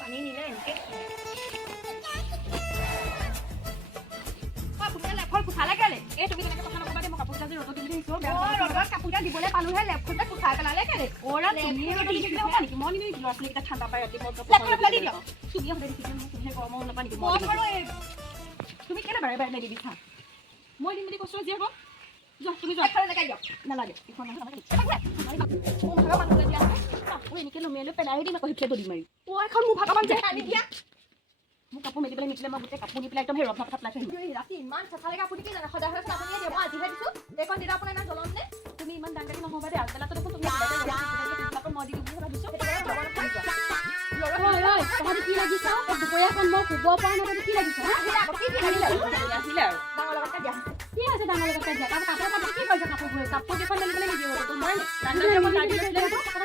পানী নিলে এনেকে কুঠালে কেলে এই তুমি তেনেকে কথা নকবা দে মই কাপোৰ আজি ৰ'দত দি দিছো ৰ'দত কাপোৰটা দিবলৈ পালোহে লেপখনতে কুঠাই পেলালে কেলে ওৰা তুমি ৰ'দত দি দিলে হ'ব নেকি মই নিবি ল'ৰা ছোৱালীকেইটা ঠাণ্ডা পাই ৰাতি মই লেপখন দি দিয়ক তুমি হ'লে দেখিছে মোক তুমি গৰম নাপা নেকি মই বাৰু তুমি কেলে বাৰে বাৰে নিদিবি খা মই দিম বুলি কৈছো আজি আকৌ যোৱা তুমি যোৱা এখন লগাই দিয়ক নালাগে এখন নালাগে মোৰ ভাগৰ মানুহলৈ দিয়া কাপোৰ এনেকৈ নমিয়াই লৈ পেলাই দিম আকৌ সিফালে দলি মাৰি এখন মোৰ ভাগৰ মানুহ পানী দিয়া মোক কাপোৰ মেলি পেলাই নিদিলে মই গোটেই কাপোৰ নি পেলাই একদম সেই ৰভা কথা পেলাই থৈ আহিম ৰাতি ইমান চাফালে কাপোৰ কি জানে সদায় সদায় আপুনিয়ে দিয়ে মই আজিহে দিছোঁ এইখন দিলে আপোনাৰ ইমান জ্বলন নে তুমি ইমান ডাঙৰকৈ নহ'বা দে আগবেলাটো দেখোন তুমি মই দিম বুলি ভাবিছোঁ তহঁতি কি লাগিছ দুপৰীয়াখন মই শুব পৰা নাই কি লাগিছ আহিলে আৰু ডাঙৰ লগতে দিয়া কি আছে ডাঙৰ লগত দিয়া কাপোৰ কি কৰিছে কাপোৰ কেইখন মেলিবলৈ নিদিওঁ মই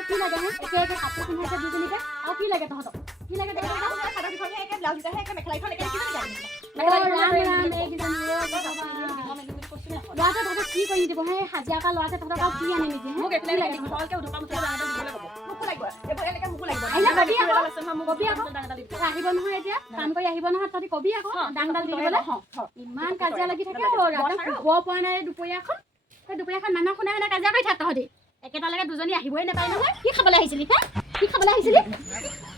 কি লাগে এতিয়া কাপোৰ পিন্ধাইছে দুজনীকে আৰু কি লাগে তহঁতক কি লাগে ল'ৰাটোৱে তহঁতক কি কৰি নিদিব সেই হাজিৰা কৰা ল'ৰাটোৱে তহঁতক আৰু কি আনি নিদিয়ে মোক এইফালে লাগিব ভালকৈ উধপা মুঠা আহিব নহয় এতিয়া কাম কৰি আহিব নহয় তহঁতি কবি আকৌ ডাংডাল দি দিবলৈ ইমান কাজিয়া লাগি থাকে শুব পৰা নাই দুপৰীয়াখন সেই দুপৰীয়াখন মানুহ শুনে শুনে কাজিয়া কৰি থাক তহঁতি একেটালৈকে দুজনী আহিবই নাপায় নহয় কি খাবলৈ আহিছিলি কি খাবলৈ আহিছিলি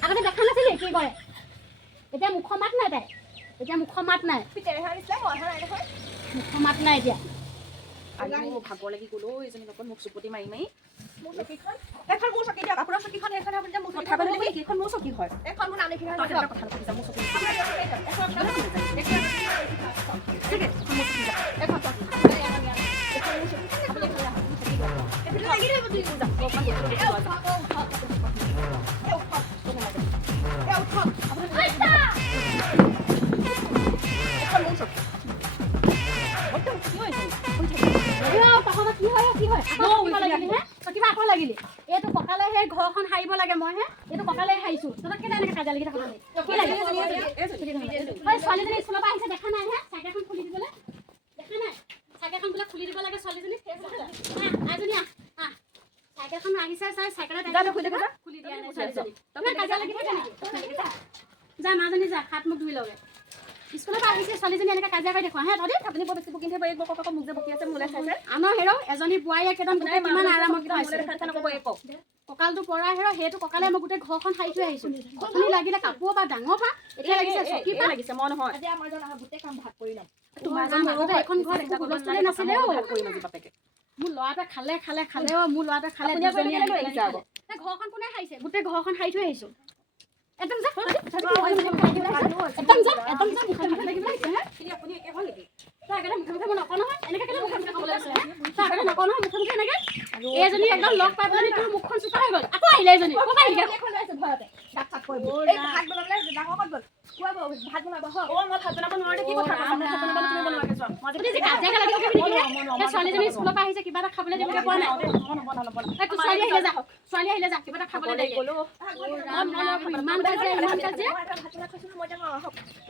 আগতে দেখা নাছিলি কি কৰে এতিয়া মুখৰ মাত নাই তাই এতিয়া মুখৰ মাত নাই মুখৰ মাত নাই এতিয়া ভাগৰ লাগি গ'লো এজনী লগত মোক চুপতি মাৰি মাৰি এখন মোৰ চকী দিয়ক আপোনাৰ চকীখন এখন আপুনি মোৰ চকী খাবলৈ এইখন মোৰ চকী হয় এখন মোৰ নাম লিখি কথা নকৰিছা মোৰ চকী লাগিলি এইটো ককালে সেই ঘৰখন সাৰিব লাগে মই হে এইটো ককালে সাৰিছো তহঁতক কেলে এনেকে কাজিয়া লাগি থাকো কি লাগে ছোৱালীজনী স্কুলৰ পৰা আহিছে দেখা নাই হে চাইকেলখন খুলি দিবলৈ দেখা নাই চাইকেলখন বোলে খুলি দিব লাগে ছোৱালীজনী আজনী চাইকেলখন আহিছে চাই চাইকেলত খুলি দিয়া নাই ছোৱালীজনী তই কাজিয়া লাগি থাকে নেকি যা মাজনী যা হাত মুখ ধুই লগে স্কুলৰ পৰা আহিছে ছোৱালীজনী এনেকৈ কাজিয়া কৰি দেখুৱা হে তহঁতি আপুনি বৰ বেছি বকি থাকিব এই কক মোক যে বকি আছে মোলৈ চাইছে আমাৰ হেৰ এজনী বোৱাৰী একদম কিমান আৰামত কঁকালটো পৰা হেৰ সেইটো কঁকালে মই গোটেই ঘৰখন সাৰি থৈ আহিছোঁ আপুনি লাগিলে কাপোৰ বা ডাঙৰ পা এতিয়া লাগিছে চকী পা লাগিছে মই নহয় গোটেই কাম ভাগ কৰি ল'ম তোমাৰ এখন ঘৰত হুলস্থুলে নাছিলে মোৰ ল'ৰাটোৱে খালে মোৰ ল'ৰাটোৱে খালে ঘৰখন কোনে সাৰিছে গোটেই ঘৰখন সাৰি থৈ আহিছোঁ একদম যা একদম যা মুখে লাগিব আপুনি একে হ'ল নেকি তই আগতে মুখে নকওঁ নহয় এনেকৈ কেলে মুখে খাবলৈ আছে তই আগতে নকওঁ নহয় মুখে এনেকৈ এইজনী একদম লগ পাই পেলাই তোৰ মুখখন চুকা হৈ গ'ল আকৌ আহিলে এইজনী ভয়তে ভাত বনাবলৈ ডাঙৰ ক'ত গ'ল ভাত বনাব মই ভাত বনাব নোৱাৰোঁ কি কথা ছোৱালীজনী স্কুলৰ পৰা আহিছে কিবা এটা খাবলৈ দিবলৈ পোৱা নাই ছোৱালী আহিলে যা কিবা এটা খাবলৈ দে ইমান কাজিয়া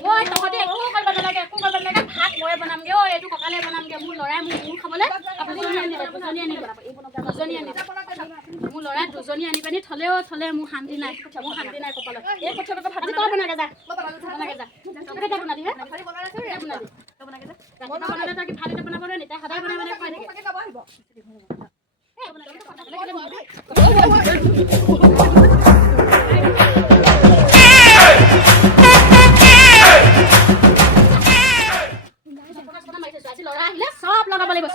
ঐ তহঁতি একো কৰিব নালাগে ভাত ময়ে বনামগে এইটো কঁকালে বনামগে মোৰ ল'ৰাই মোক খাবলৈ মোৰ ল'ৰাই দুজনী আনি পানি থলে মোৰ শান্তি নাই কপালত এই কথা বনাগে যা বনাবি হে বনালে তই কি ভাল এটা বনাব নোৱাৰি তাই সদায় বনাই খুৱাই থাকে আজি ল'ৰা আহিলে চব লগাব লাগিব